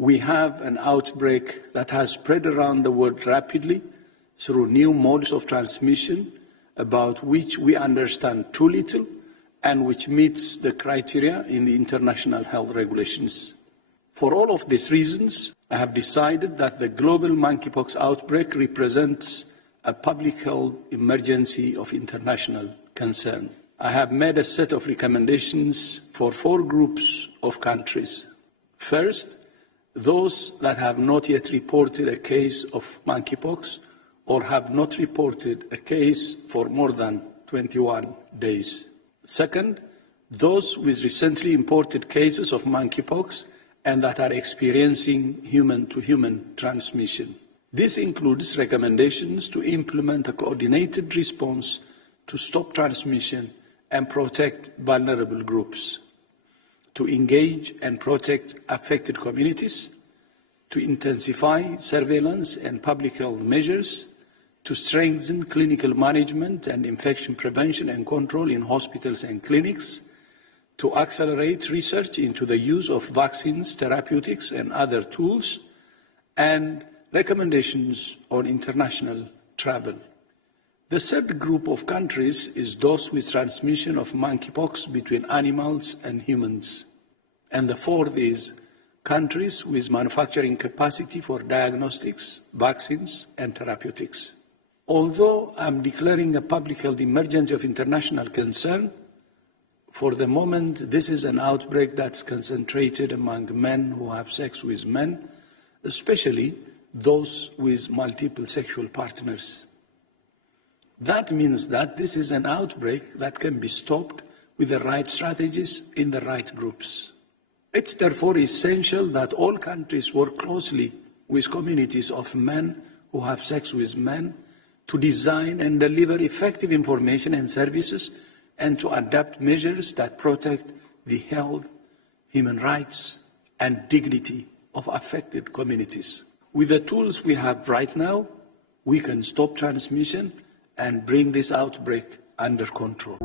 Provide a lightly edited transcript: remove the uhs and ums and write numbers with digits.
We have an outbreak that has spread around the world rapidly through new modes of transmission about which we understand too little and which meets the criteria in the international health regulations. For all of these reasons, I have decided that the global monkeypox outbreak represents a public health emergency of international concern. I have made a set of recommendations for 4 groups of countries. First, those that have not yet reported a case of monkeypox or have not reported a case for more than 21 days. Second, those with recently imported cases of monkeypox and that are experiencing human-to-human transmission. This includes recommendations to implement a coordinated response to stop transmission and protect vulnerable groups, to engage and protect affected communities, to intensify surveillance and public health measures, to strengthen clinical management and infection prevention and control in hospitals and clinics, to accelerate research into the use of vaccines, therapeutics, and other tools, and recommendations on international travel. The third group of countries is those with transmission of monkeypox between animals and humans. And the fourth is countries with manufacturing capacity for diagnostics, vaccines, and therapeutics. Although I'm declaring a public health emergency of international concern, for the moment, this is an outbreak that's concentrated among men who have sex with men, especially those with multiple sexual partners. That means that this is an outbreak that can be stopped with the right strategies in the right groups. It's therefore essential that all countries work closely with communities of men who have sex with men to design and deliver effective information and services and to adapt measures that protect the health, human rights, and dignity of affected communities. With the tools we have right now, we can stop transmission and bring this outbreak under control.